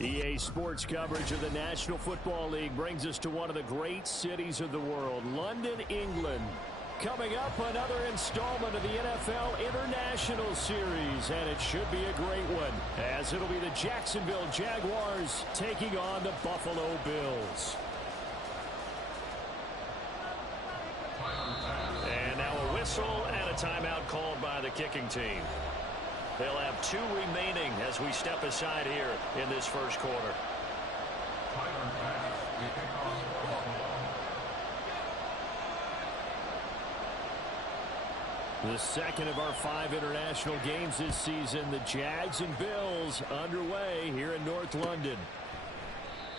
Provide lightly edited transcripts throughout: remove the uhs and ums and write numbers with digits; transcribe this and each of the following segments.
EA Sports coverage of the National Football League brings us to one of the great cities of the world, London, England. Coming up, another installment of the NFL International Series, and it should be a great one, as it'll be the Jacksonville Jaguars taking on the Buffalo Bills. And now a whistle and a timeout called by the kicking team. They'll have 2 remaining as we step aside here in this first quarter. The second of our 5 international games this season, the Jags and Bills underway here in North London.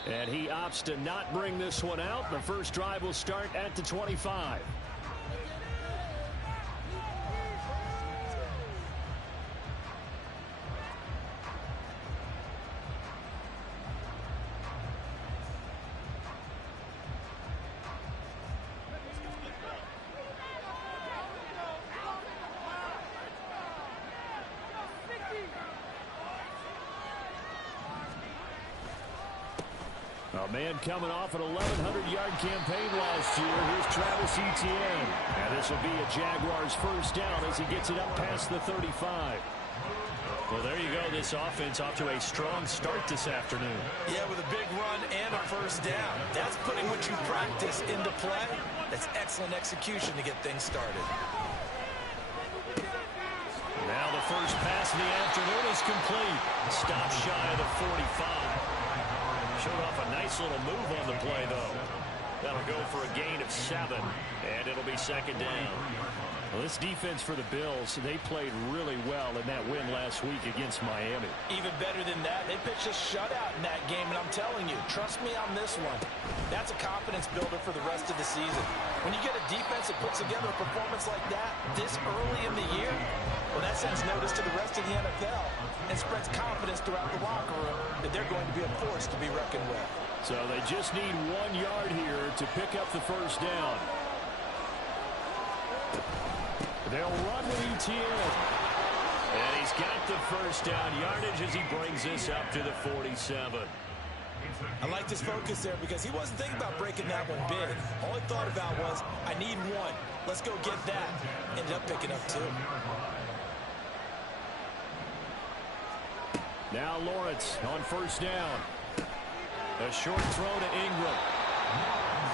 And he opts to not bring this one out. The first drive will start at the 25. A man coming off an 1,100-yard campaign last year. Here's Travis Etienne. And this will be a Jaguars first down as he gets it up past the 35. Well, there you go. This offense off to a strong start this afternoon. Yeah, with a big run and a first down. That's putting what you practice into play. That's excellent execution to get things started. Now the first pass of the afternoon is complete. Stop shy of the 45. Showed off a nice little move on the play, though. That'll go for a gain of 7, and it'll be second down. Well, this defense for the Bills, they played really well in that win last week against Miami. Even better than that, they pitched a shutout in that game, and I'm telling you, trust me on this one. That's a confidence builder for the rest of the season. When you get a defense that puts together a performance like that this early in the year, well, that sends notice to the rest of the NFL and spreads confidence throughout the locker room that they're going to be a force to be reckoned with. So they just need 1 yard here to pick up the first down. They'll run with Etienne. And he's got the first down yardage as he brings this up to the 47. I like his focus there because he wasn't thinking about breaking that one big. All he thought about was, I need 1. Let's go get that. Ended up picking up 2. Now Lawrence on first down. A short throw to Ingram.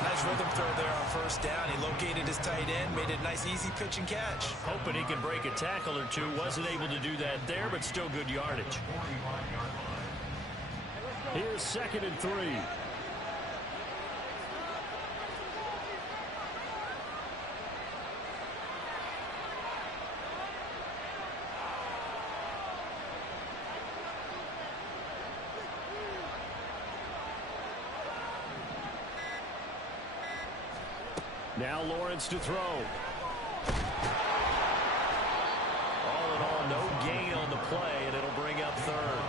Nice rhythm throw there on first down. He located his tight end, made it a nice easy pitch and catch. Hoping he can break a tackle or 2. Wasn't able to do that there, but still good yardage. Here's 2nd and 3. Now Lawrence to throw. All in all, no gain on the play, and it'll bring up 3rd.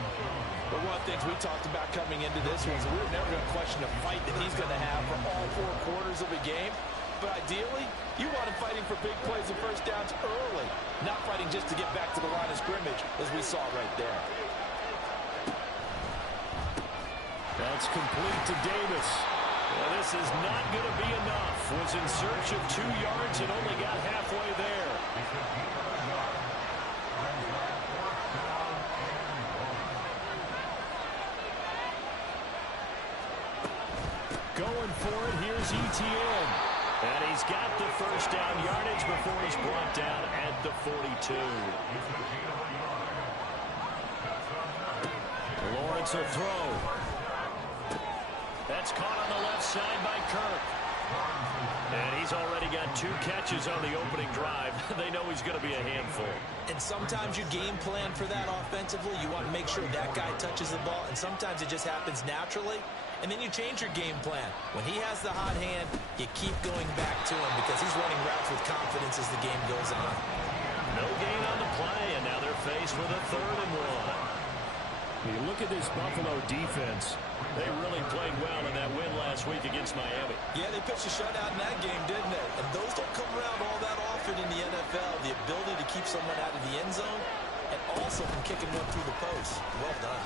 But one of the things we talked about coming into this was we were never going to question the fight that he's going to have for all 4 quarters of a game. But ideally, you want him fighting for big plays and first downs early, not fighting just to get back to the line of scrimmage, as we saw right there. That's complete to Davis. Well, this is not going to be enough. Was in search of 2 yards and only got halfway there. Going for it, here's Etienne. And he's got the first down yardage before he's brought down at the 42. Lawrence will throw. That's caught on the left side by Kirk. And he's already got 2 catches on the opening drive. They know he's going to be a handful. And sometimes you game plan for that offensively. You want to make sure that guy touches the ball. And sometimes it just happens naturally. And then you change your game plan. When he has the hot hand, you keep going back to him because he's running routes with confidence as the game goes on. No gain on the play, and now they're faced with a 3rd and 1. You look at this Buffalo defense. They really played well in that win last week against Miami. Yeah, they pitched a shutout in that game, didn't they? And those don't come around all that often in the NFL. The ability to keep someone out of the end zone and also from kicking one through the post. Well done.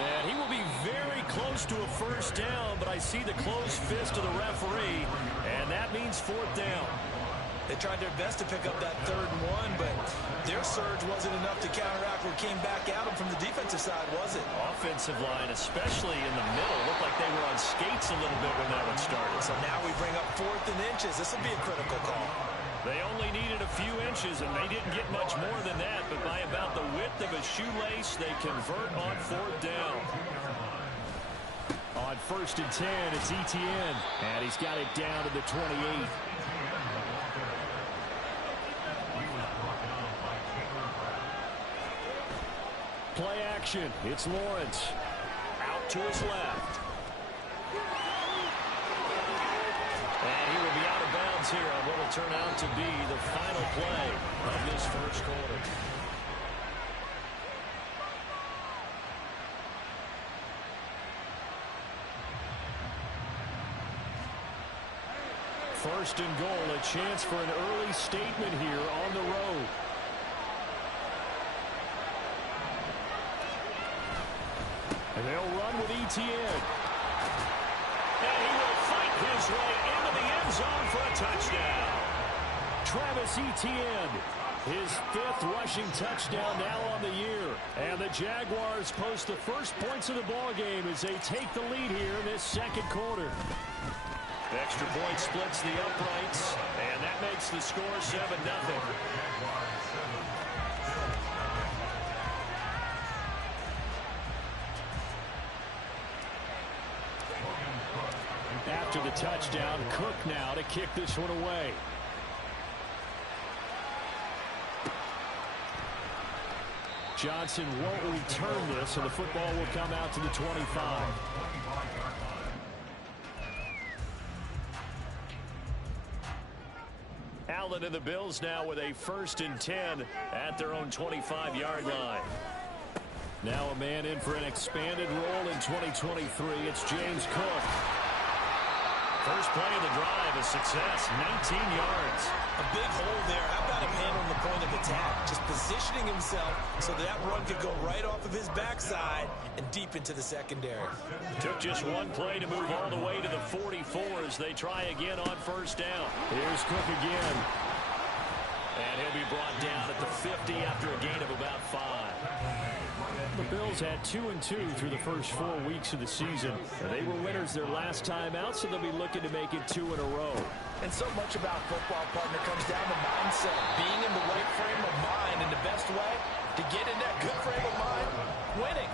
And he will be very close to a first down, but I see the closed fist of the referee, and that means fourth down. They tried their best to pick up that 3rd and 1, but their surge wasn't enough to counteract what came back at them from the defensive side, was it? Offensive line, especially in the middle, looked like they were on skates a little bit when that one started. So now we bring up 4th and inches. This will be a critical call. They only needed a few inches, and they didn't get much more than that, but by about the width of a shoelace, they convert on 4th down. On 1st and 10, it's Etienne, and he's got it down to the 28. Play action. It's Lawrence. Out to his left. And he will be out of bounds here on what will turn out to be the final play of this first quarter. First and goal, a chance for an early statement here on the road. And they'll run with Etienne. And he will fight his way into the end zone for a touchdown. Travis Etienne, his 5th rushing touchdown now on the year. And the Jaguars post the first points of the ball game as they take the lead here in this second quarter. The extra point splits the uprights, and that makes the score 7-0. After the touchdown, Cook now to kick this one away. Johnson won't return this, and the football will come out to the 25. Allen and the Bills now with a 1st and 10 at their own 25-yard line. Now a man in for an expanded role in 2023. It's James Cook. First play of the drive, a success, 19 yards. A big hole there. How about him handling the point of attack? Just positioning himself so that run could go right off of his backside and deep into the secondary. Took just one play to move all the way to the 44 as they try again on first down. Here's Cook again. And he'll be brought down at the 50 after a gain of about 5. The Bills had 2-2 through the first 4 weeks of the season. They were winners their last time out, so they'll be looking to make it 2 in a row. And so much about football, partner, comes down to mindset. Being in the right frame of mind, and the best way to get in that good frame of mind, winning.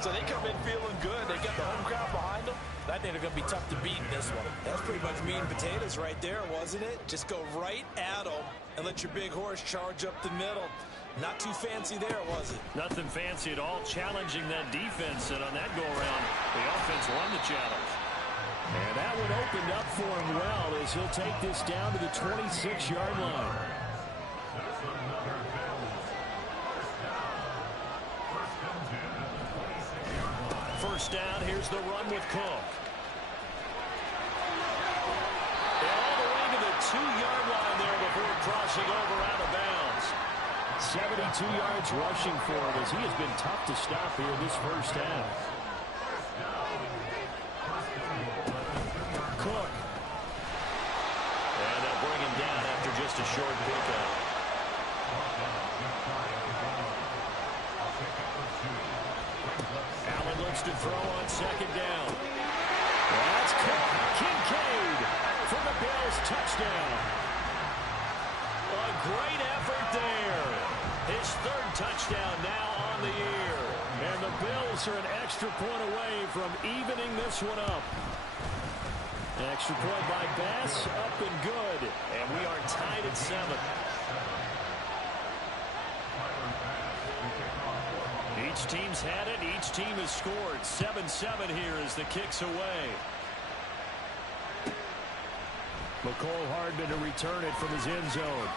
So they come in feeling good. They got the home crowd behind them. I think they're going to be tough to beat in this one. That's pretty much meat and potatoes right there, wasn't it? Just go right at them and let your big horse charge up the middle. Not too fancy there, was it? Nothing fancy at all, challenging that defense, and on that go-around, the offense won the challenge. And that one opened up for him well as he'll take this down to the 26-yard line. First down, here's the run with Cook. And all the way to the 2-yard line there before crossing over out of bounds. 72 yards rushing for him as he has been tough to stop here this first half. Cook. And they'll bring him down after just a short pickup. Allen looks to throw on second down. That's Cook. Kincaid for the Bills touchdown. A great effort there. His 3rd touchdown now on the year. And the Bills are an extra point away from evening this one up. An extra point by Bass, up and good. And we are tied at 7. Each team's had it. Each team has scored. 7-7 here as the kick's away. McCole Hardman to return it from his end zone.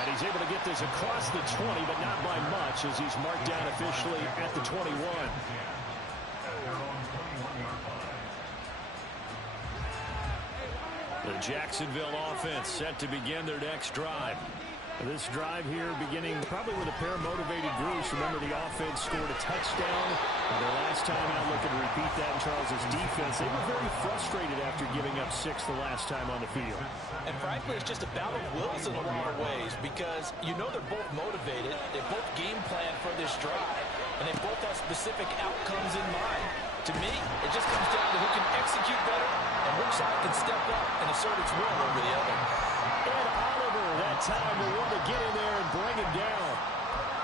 And he's able to get this across the 20, but not by much as he's marked down officially at the 21. The Jacksonville offense set to begin their next drive. This drive here beginning probably with a pair of motivated groups. Remember, the offense scored a touchdown. Their last time out, looking to repeat that in Charles' defense. They were very frustrated after giving up 6 the last time on the field. And frankly, it's just a battle of wills in a lot of ways because you know they're both motivated. They both game plan for this drive, and they both have specific outcomes in mind. To me, it just comes down to who can execute better and which side can step up and assert its will over the other. And Oliver, that time, will want to get in there and bring him down.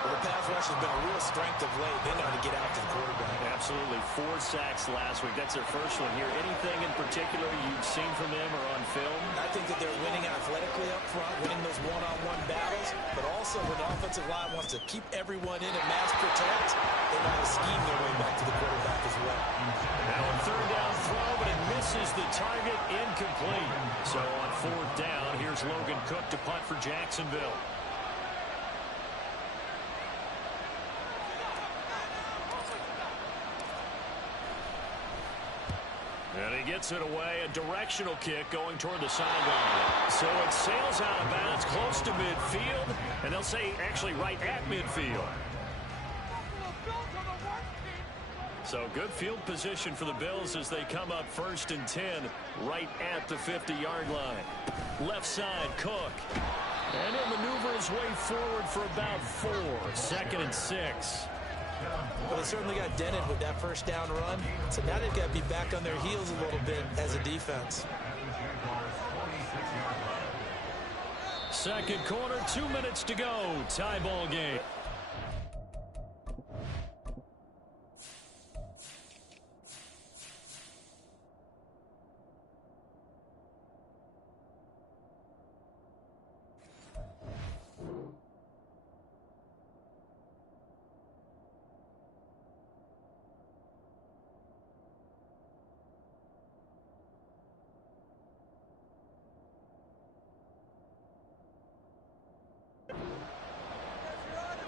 Well, the pass rush has been a real strength of late. They know how to get out to the quarterback. Absolutely. 4 sacks last week. That's their first one here. Anything in particular you've seen from them or on film? I think that they're winning athletically up front, winning those one-on-one battles, but also when the offensive line wants to keep everyone in and mass protect, they know how to scheme their way back to the quarterback as well. Now on 3rd down throw, but it misses the target, incomplete. So on 4th down, here's Logan Cook to punt for Jacksonville. And he gets it away, a directional kick going toward the sideline. So it sails out of bounds close to midfield, and they'll say actually right at midfield. So good field position for the Bills as they come up 1st and 10 right at the 50-yard line. Left side, Cook. And he'll maneuver his way forward for about 4. 2nd and 6. Well, they certainly got dented with that 1st down run, so now they've got to be back on their heels a little bit as a defense. 2nd quarter, 2 minutes to go. Tie ball game.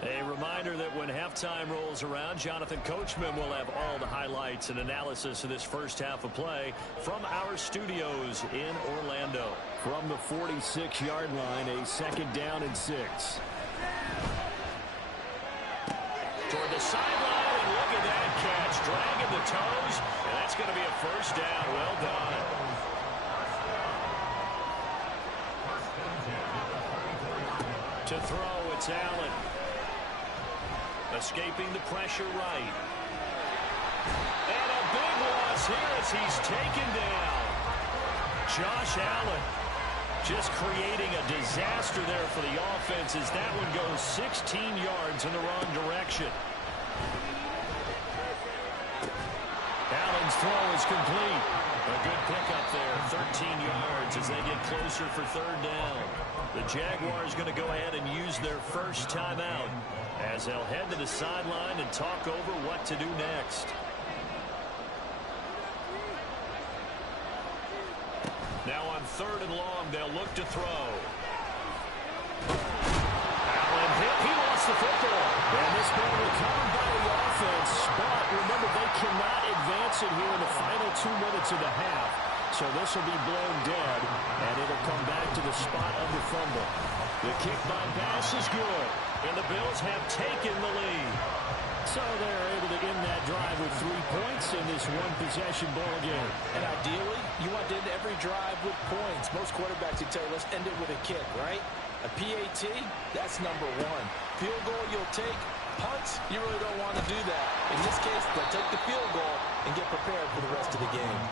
A reminder that when halftime rolls around, Jonathan Coachman will have all the highlights and analysis of this first half of play from our studios in Orlando. From the 46-yard line, a 2nd down and 6. Toward the sideline, and look at that catch. Dragging the toes, and that's going to be a 1st down. Well done. To throw, it's Allen. Escaping the pressure right. And a big loss here as he's taken down. Josh Allen just creating a disaster there for the offense as that one goes 16 yards in the wrong direction. Allen's throw is complete. A good pickup there, 13 yards as they get closer for 3rd down. The Jaguars going to go ahead and use their first timeout as they'll head to the sideline and talk over what to do next. Now on 3rd and long, they'll look to throw. Allen hit. He lost the football. And this ball recovered by the offense. But remember, they cannot advance it here in the final 2 minutes of the half. So this will be blown dead, and it'll come back to the spot of the fumble. The kick by pass is good, and the Bills have taken the lead. So they're able to end that drive with 3 points in this one-possession ball game. And ideally, you want to end every drive with points. Most quarterbacks would tell you, let's end it with a kick, right? A PAT, that's number 1. Field goal you'll take. Punts, you really don't want to do that. In this case, they'll take the field goal and get prepared for the rest of the game.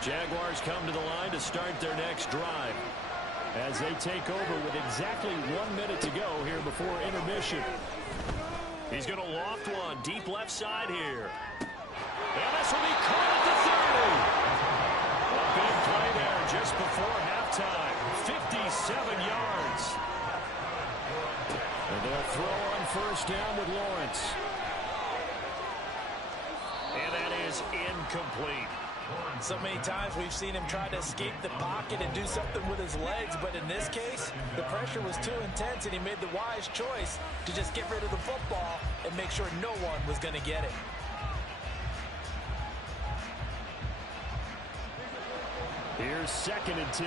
Jaguars come to the line to start their next drive as they take over with exactly 1 minute to go here before intermission. He's going to loft one deep left side here. And this will be caught at the 30. A big play there just before halftime. 57 yards. And they'll throw on 1st down with Lawrence. And that is incomplete. So many times we've seen him try to escape the pocket and do something with his legs, but in this case, the pressure was too intense and he made the wise choice to just get rid of the football and make sure no one was going to get it. Here's 2nd and 10.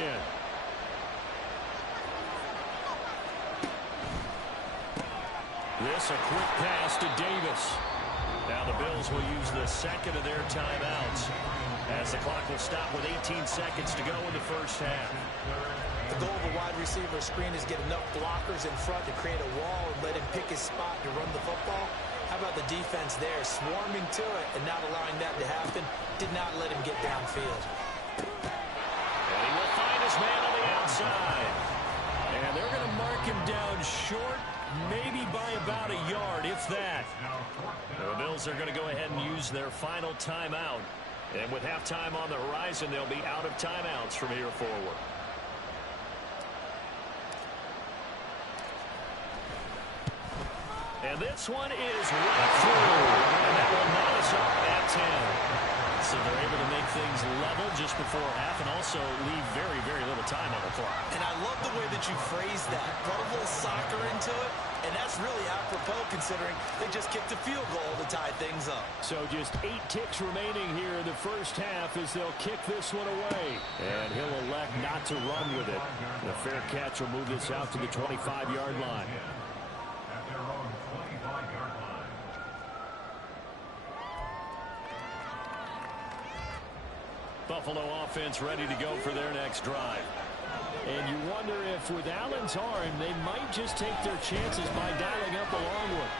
This a quick pass to Davis. Now the Bills will use the second of their timeouts as the clock will stop with 18 seconds to go in the first half. The goal of a wide receiver screen is get enough blockers in front to create a wall and let him pick his spot to run the football. How about the defense there, swarming to it and not allowing that to happen? Did not let him get downfield. And he will find his man on the outside. And they're going to mark him down short, maybe by about a yard, if that. The Bills are going to go ahead and use their final timeout. And with halftime on the horizon, they'll be out of timeouts from here forward. And this one is right through. And that will knot us up at 10. So they're able to make things level just before half and also leave very, very little time on the clock. And I love the way that you phrased that. Put a little soccer into it, and that's really apropos considering they just kicked a field goal to tie things up. So just 8 ticks remaining here in the first half as they'll kick this one away. And he'll elect not to run with it. The fair catch will move this out to the 25-yard line. Buffalo offense ready to go for their next drive. And you wonder if with Allen's arm, they might just take their chances by dialing up a long one.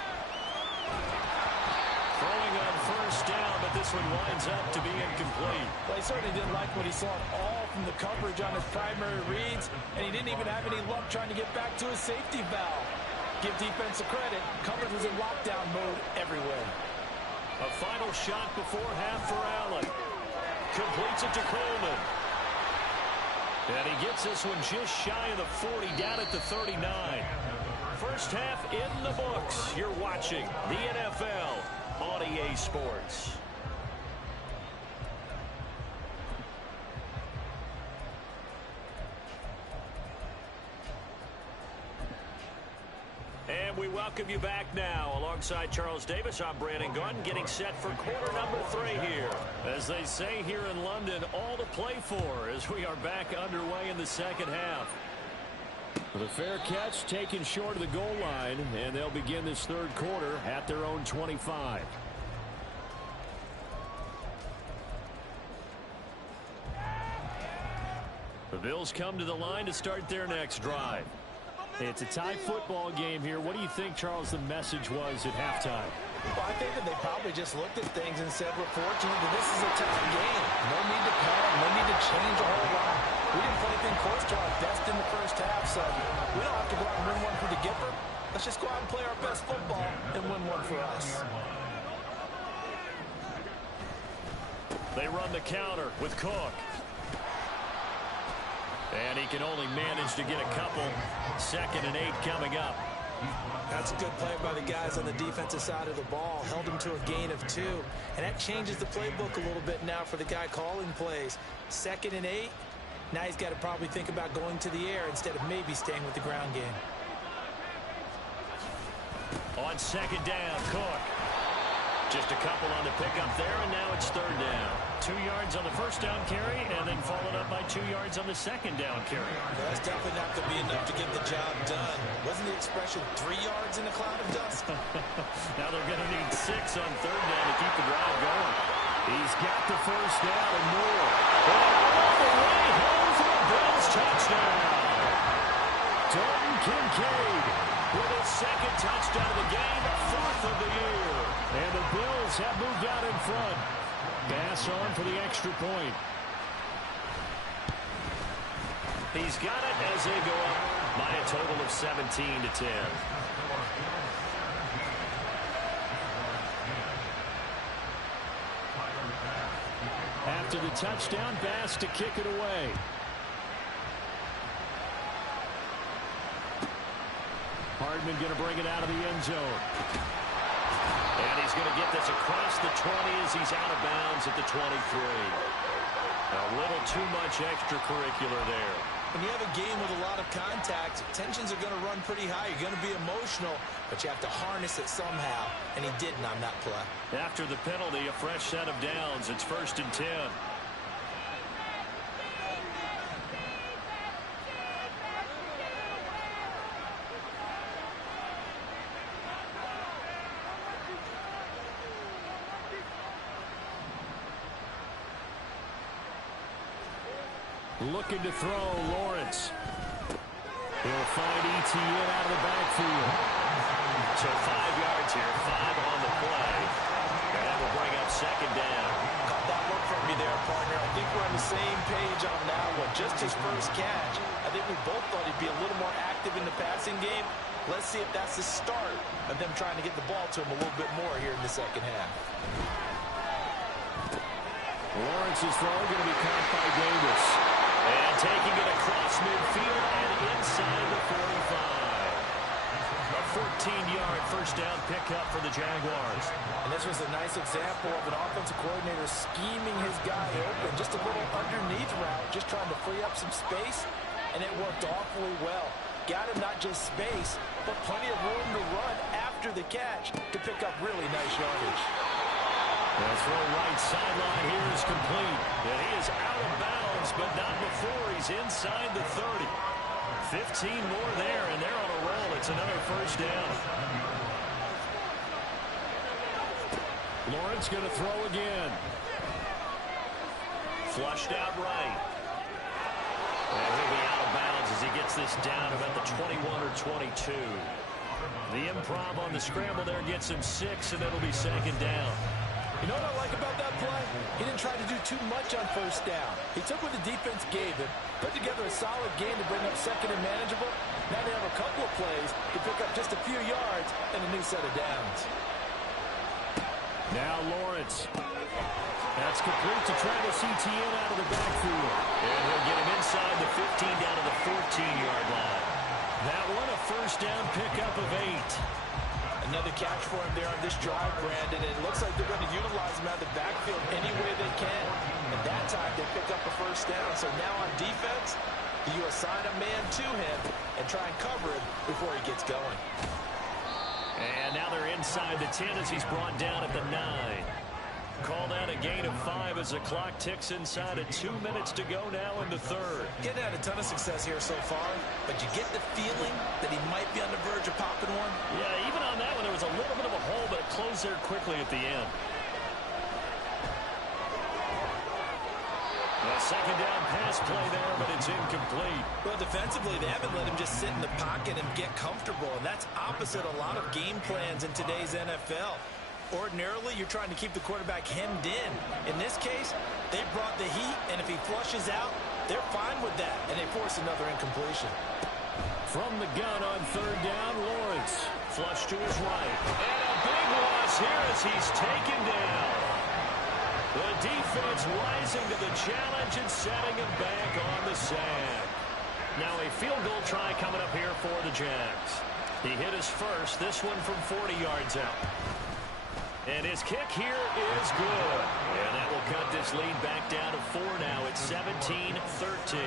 Throwing on first down, but this one winds up to be incomplete. Well, he certainly didn't like what he saw at all from the coverage on his primary reads, and he didn't even have any luck trying to get back to his safety valve. Give defense a credit. Coverage was in lockdown mode everywhere. A final shot before half for Allen. Completes it to Coleman. And he gets this one just shy of the 40, down at the 39. First half in the books. You're watching the NFL on EA Sports. And we welcome you back now. Alongside Charles Davis, I'm Brandon Gunn, getting set for quarter number 3 here. As they say here in London, all to play for as we are back underway in the second half. The fair catch taken short of the goal line, and they'll begin this third quarter at their own 25. The Bills come to the line to start their next drive. It's a tie football game here. What do you think, Charles, the message was at halftime? Well, I think that they probably just looked at things and said, we're fortunate that this is a tie game. No need to panic, no need to change a whole lot. We didn't play anything close to our best in the first half, so we don't have to go out and win one for the Gipper. Let's just go out and play our best football and win one for us. They run the counter with Cook. And he can only manage to get a couple. 2nd and 8 coming up. That's a good play by the guys on the defensive side of the ball. Held him to a gain of 2. And that changes the playbook a little bit now for the guy calling plays. 2nd and 8. Now he's got to probably think about going to the air instead of maybe staying with the ground game. On 2nd down, Cook. Just a couple on the pickup there, and now it's 3rd down. 2 yards on the first down carry, and then followed up by 2 yards on the 2nd down carry. Well, that's definitely not going to be enough to get the job done. Wasn't the expression 3 yards in a cloud of dust? Now they're going to need 6 on 3rd down to keep the drive going. He's got the first down and more. And all the way home for the Bills touchdown. Dalton Kincaid with his 2nd touchdown of the game, 4th of the year. And the Bills have moved out in front. Pass on for the extra point. He's got it as they go up by a total of 17-10. After the touchdown, Bass to kick it away. Hardman going to bring it out of the end zone. And he's going to get this across the 20 as he's out of bounds at the 23. A little too much extracurricular there. When you have a game with a lot of contact, tensions are going to run pretty high. You're going to be emotional, but you have to harness it somehow, and he didn't on that play. After the penalty, a fresh set of downs. It's 1st and 10. Looking to throw, Lawrence. He'll find Etienne out of the backfield. So 5 yards here, 5 on the play. And that will bring up second down. Caught that look from me there, partner. I think we're on the same page on that one. Just his first catch. I think we both thought he'd be a little more active in the passing game. Let's see if that's the start of them trying to get the ball to him a little bit more here in the second half. Lawrence's throw going to be caught by Davis. And taking it across midfield and inside the 45. A 14-yard first down pickup for the Jaguars. And this was a nice example of an offensive coordinator scheming his guy open. Just a little underneath route, just trying to free up some space. And it worked awfully well. Got him not just space, but plenty of room to run after the catch to pick up really nice yardage. The throw right sideline here is complete. And he is out of bounds, but not before he's inside the 30. 15 more there, and they're on a roll. It's another first down. Lawrence going to throw again. Flushed out right. And he'll be out of bounds as he gets this down about the 21 or 22. The improv on the scramble there gets him 6, and it'll be second down. You know what I like about that play? He didn't try to do too much on first down. He took what the defense gave him, put together a solid game to bring up second and manageable. Now they have a couple of plays to pick up just a few yards and a new set of downs. Now Lawrence. That's complete to Travis Etienne out of the backfield. And he'll get him inside the 15 down to the 14-yard line. That one a first down pickup of 8. Another catch for him there on this drive, Brandon. And it looks like they're going to utilize him out of the backfield any way they can. And that time they pick up a first down. So now on defense, you assign a man to him and try and cover him before he gets going. And now they're inside the 10 as he's brought down at the 9. Called out a gain of 5 as the clock ticks inside of 2 minutes to go now in the third. Getting had a ton of success here so far, but you get the feeling that he might be on the verge of popping one. Yeah, even on that one, there was a little bit of a hole, but it closed there quickly at the end. A second down pass play there, but it's incomplete. Well, defensively, they haven't let him just sit in the pocket and get comfortable, and that's opposite a lot of game plans in today's NFL. Ordinarily, you're trying to keep the quarterback hemmed in. In this case, they brought the heat, and if he flushes out, they're fine with that, and they force another incompletion. From the gun on third down, Lawrence. Flush to his right. And a big loss here as he's taken down. The defense rising to the challenge and setting him back on the sack. Now a field goal try coming up here for the Jags. He hit his first, this one from 40 yards out. And his kick here is good. And that will cut this lead back down to 4 now. It's 17-13.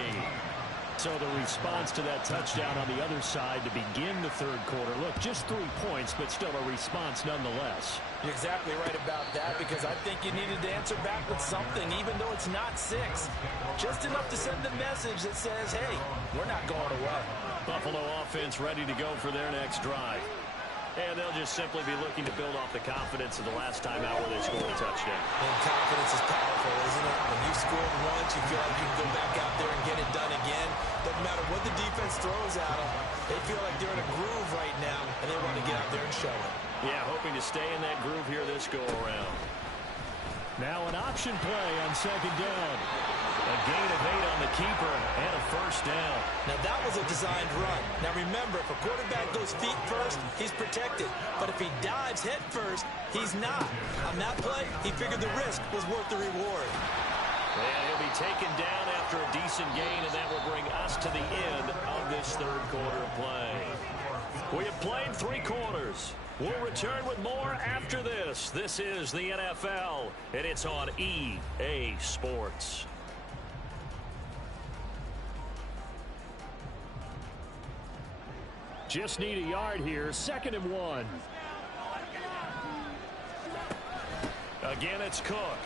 So the response to that touchdown on the other side to begin the third quarter. Look, just 3 points, but still a response nonetheless. You're exactly right about that, because I think you needed to answer back with something, even though it's not 6. Just enough to send the message that says, hey, we're not going away. Buffalo offense ready to go for their next drive. And they'll just simply be looking to build off the confidence of the last time out where they scored a touchdown. And confidence is powerful, isn't it? When you scored once, you feel like you can go back out there and get it done again. Doesn't matter what the defense throws at them. They feel like they're in a groove right now, and they want to get out there and show it. Yeah, hoping to stay in that groove here this go-around. Now an option play on second down. A gain of 8 on the keeper and a first down. Now that was a designed run. Now remember, if a quarterback goes feet first, he's protected. But if he dives head first, he's not. On that play, he figured the risk was worth the reward. And he'll be taken down after a decent gain, and that will bring us to the end of this third quarter of play. We have played 3 quarters. We'll return with more after this. This is the NFL, and it's on EA Sports. Just need a yard here. 2nd and 1. Again, it's Cook.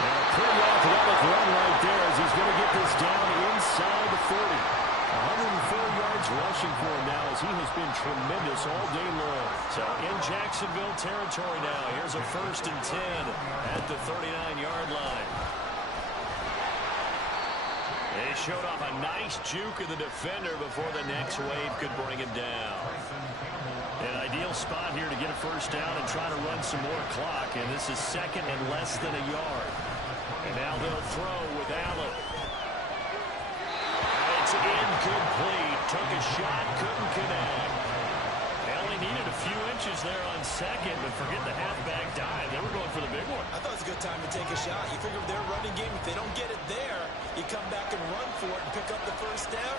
And a pretty athletic run right there as he's going to get this down inside the 40. 104 yards rushing for him now as he has been tremendous all day long. So in Jacksonville territory now. Here's a 1st and 10 at the 39-yard line. They showed off a nice juke of the defender before the next wave could bring him down. An ideal spot here to get a 1st down and try to run some more clock. And this is 2nd and less than a yard. And now they'll throw with Allen. It's incomplete. Took a shot, couldn't connect. They only needed a few inches there on 2nd, but forget the halfback dive. They were going for the big one. I thought it was a good time to take a shot. You figure with their running game, if they don't get it there, you come back and run for it and pick up the 1st down.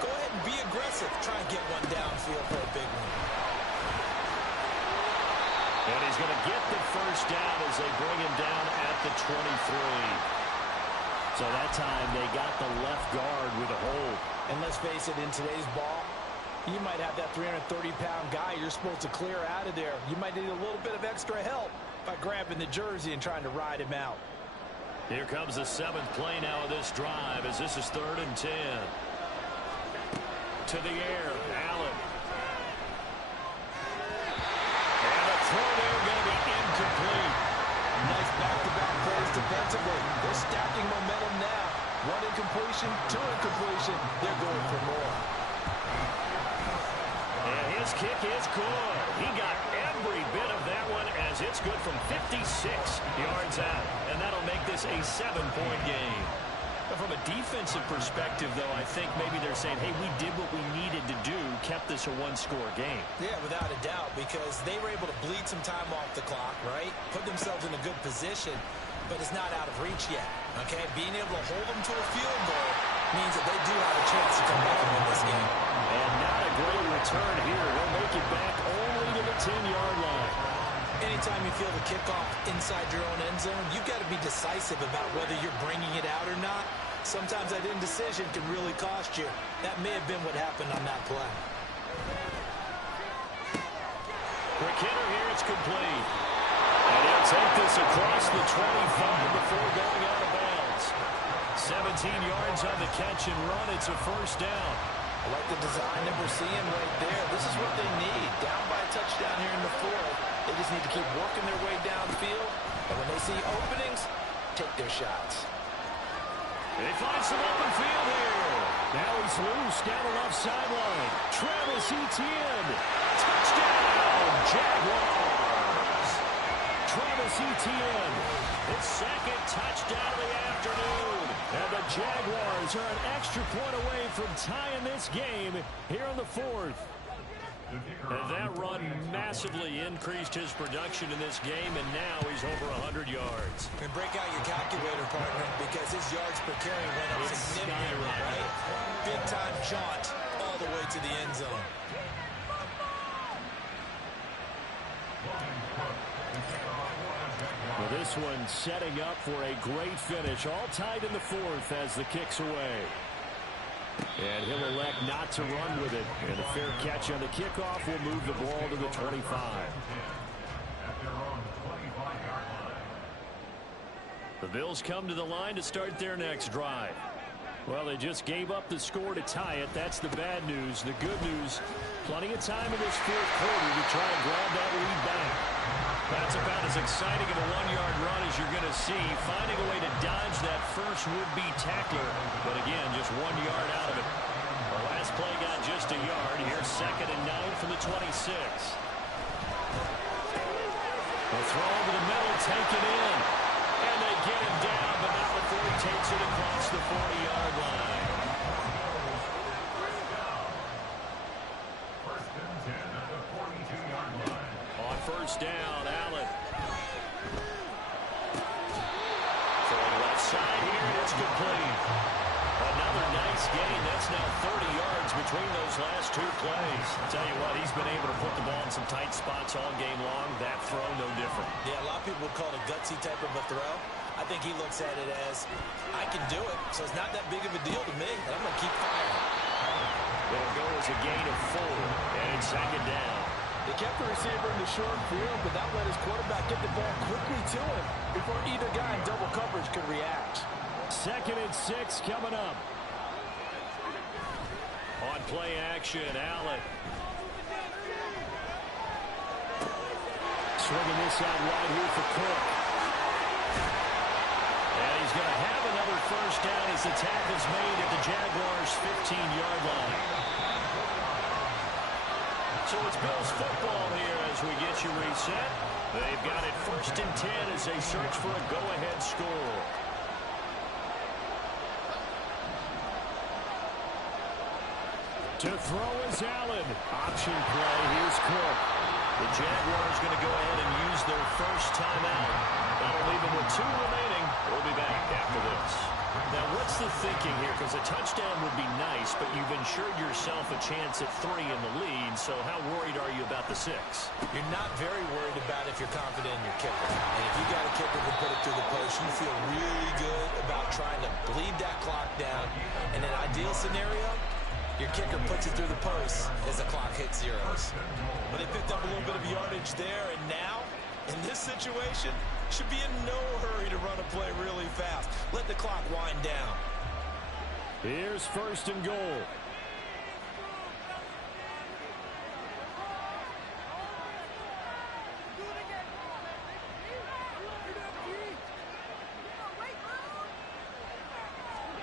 Go ahead and be aggressive. Try and get one downfield for a big one. And he's going to get the 1st down as they bring him down at the 23. So that time they got the left guard with a hold. And let's face it, in today's ball, you might have that 330-pound guy you're supposed to clear out of there. You might need a little bit of extra help by grabbing the jersey and trying to ride him out. Here comes the 7th play now of this drive as this is 3rd and 10. To the air, Allen. And the throw there going to be incomplete. Nice back-to-back plays defensively. They're stacking momentum now. 1 incompletion, 2 incompletion. They're going for more. And his kick is good. He got every bit of that one as it's good from 56 yards out. And that'll make this a 7-point game. But from a defensive perspective, though, I think maybe they're saying, hey, we did what we needed to do, kept this a 1-score game. Yeah, without a doubt, because they were able to bleed some time off the clock, right? Put themselves in a good position, but it's not out of reach yet, okay? Being able to hold them to a field goal means that they do have a chance to come back and win this game. And not a great return here. They'll make it back only to the 10-yard line. Anytime you feel the kickoff inside your own end zone, you've got to be decisive about whether you're bringing it out or not. Sometimes that indecision can really cost you. That may have been what happened on that play. Quick hitter here, it's complete. And he'll take this across the 25 before going out of bounds. 17 yards on the catch and run. It's a 1st down. I like the design that we're seeing right there. This is what they need. Down by a touchdown here in the 4th. They just need to keep working their way downfield. And when they see openings, take their shots. They find some open field here. Now he's loose down the left sideline. Travis Etienne. Touchdown, Jaguars. Travis Etienne, his 2nd touchdown of the afternoon. And the Jaguars are an extra point away from tying this game here in the 4th. And that run massively increased his production in this game, and now he's over 100 yards. And break out your calculator, partner, because his yards per carry went up significantly, right? Big-time jaunt all the way to the end zone. Well, this one setting up for a great finish. All tied in the 4th as the kick's away. And he'll elect not to run with it. And a fair catch on the kickoff will move the ball to the 25. The Bills come to the line to start their next drive. Well, they just gave up the score to tie it. That's the bad news. The good news, plenty of time in this 4th quarter to try and grab that lead back. That's about as exciting of a 1-yard run as you're going to see. Finding a way to dodge that first would-be tackler. But again, just 1 yard out of it. The last play got just a yard. Here's 2nd and 9 from the 26. The throw over the middle, taken in. And they get him down, but not before he takes it across the 40-yard line. On 1st down, Allen. Throwing left side here, and it's complete. Another nice gain. That's now 30 yards between those last 2 plays. I'll tell you what, he's been able to put the ball in some tight spots all game long. That throw, no different. Yeah, a lot of people would call it a gutsy type of a throw. I think he looks at it as, I can do it, so it's not that big of a deal to me, and I'm going to keep firing. It'll go as a gain of 4, and 2nd down. They kept the receiver in the short field, but that let his quarterback get the ball quickly to him before either guy in double coverage could react. 2nd and 6 coming up. On play action, Allen. Swinging this out wide here for Cook. And he's going to have another first down as the tackle's made at the Jaguars' 15-yard line. So it's Bills football here as we get you reset. They've got it 1st and 10 as they search for a go-ahead score. To throw is Allen. Option play. Here's Cook. The Jaguars going to go ahead and use their first timeout. That'll leave them with 2 remaining. We'll be back after this. Now, what's the thinking here? Because a touchdown would be nice, but you've ensured yourself a chance at 3 in the lead. So how worried are you about the 6? You're not very worried about if you're confident in your kicker. And if you got a kicker who put it through the post, you feel really good about trying to bleed that clock down. In an ideal scenario, your kicker puts it through the post as the clock hits zeros. But they picked up a little bit of yardage there, and now, in this situation, should be in no hurry to run a play really fast. Let the clock wind down. Here's 1st and goal.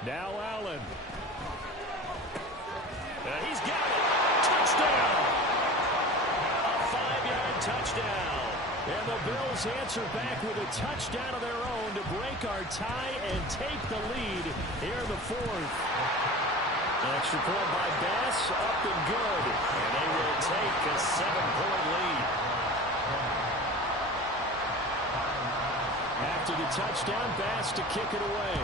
Now Allen. He's got it. Touchdown. A 5-yard touchdown. And the Bills answer back with a touchdown of their own to break our tie and take the lead here in the 4th. Extra point by Bass, up and good. And they will take a 7-point lead. After the touchdown, Bass to kick it away.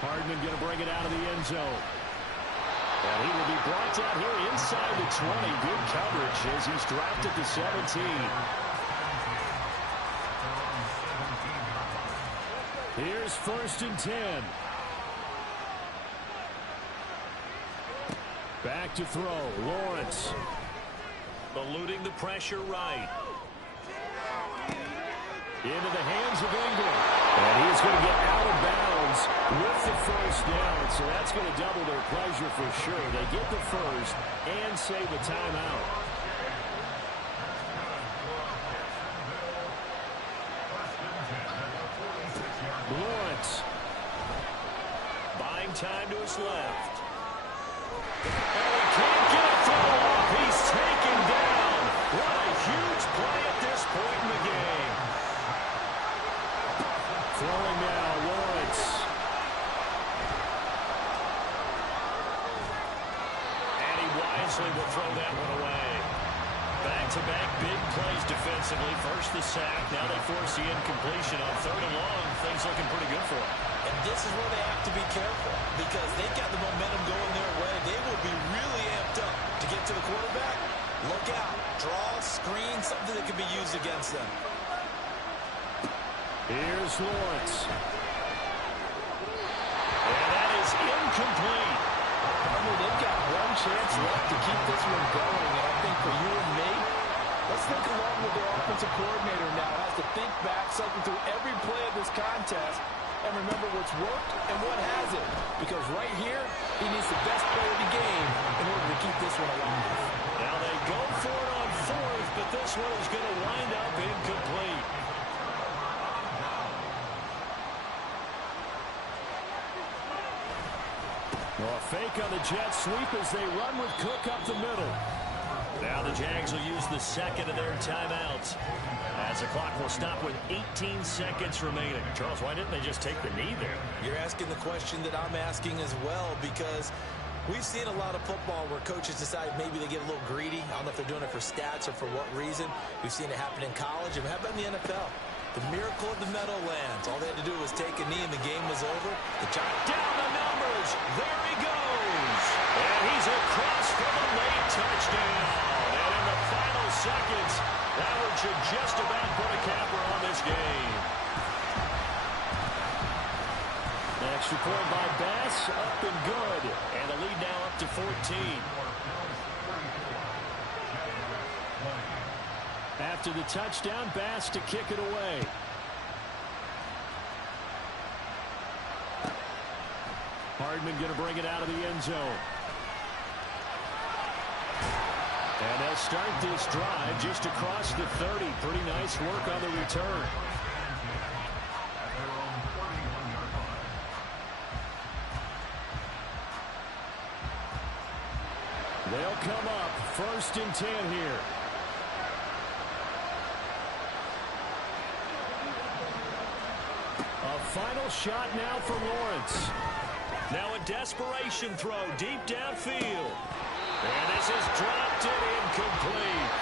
Hardman going to bring it out of the end zone. And he will be brought down here inside the 20. Good coverage as he's dropped at the 17. Here's 1st and 10. Back to throw. Lawrence. Eluding the pressure right. Into the hands of Ingram. And he's going to get out of bounds with the first down. So that's going to double their pleasure for sure. They get the first and save a timeout. Lawrence. Buying time to his left. And he can't get a throw off. He's taken down. What a huge play at this point in the game. Throwing now, Lawrence. And he wisely will throw that one away. Back-to-back big plays defensively. First the sack. Now they force the incompletion on 3rd and long. Things looking pretty good for them. And this is where they have to be careful because they've got the momentum going their way. They will be really amped up to get to the quarterback. Look out. Draw, screen, something that can be used against them. Here's Lawrence. And that is incomplete. They've got one chance left to keep this one going, and I think for you and me, let's think along with their offensive coordinator now. Has to think back, cycle through every play of this contest, and remember what's worked and what hasn't. Because right here, he needs the best play of the game in order to keep this one alive. Now they go for it on 4th, but this one is going to wind up incomplete. Well, a fake on the jet sweep as they run with Cook up the middle. Now the Jags will use the 2nd of their timeouts as the clock will stop with 18 seconds remaining. Charles, why didn't they just take the knee there? You're asking the question that I'm asking as well, because we've seen a lot of football where coaches decide maybe they get a little greedy. I don't know if they're doing it for stats or for what reason. We've seen it happen in college. And how about in the NFL? The miracle of the Meadowlands. All they had to do was take a knee and the game was over. The Giants down the numbers. There he goes. And he's across for the late touchdown. And in the final seconds, Howard should just about put a capper on this game. Extra point by Bass, up and good. And the lead now up to 14. After the touchdown, Bass to kick it away. Hardman going to bring it out of the end zone. And they'll start this drive just across the 30. Pretty nice work on the return. They'll come up 1st and 10 here. A final shot now for Lawrence. Now a desperation throw deep downfield. And this is dropped and incomplete.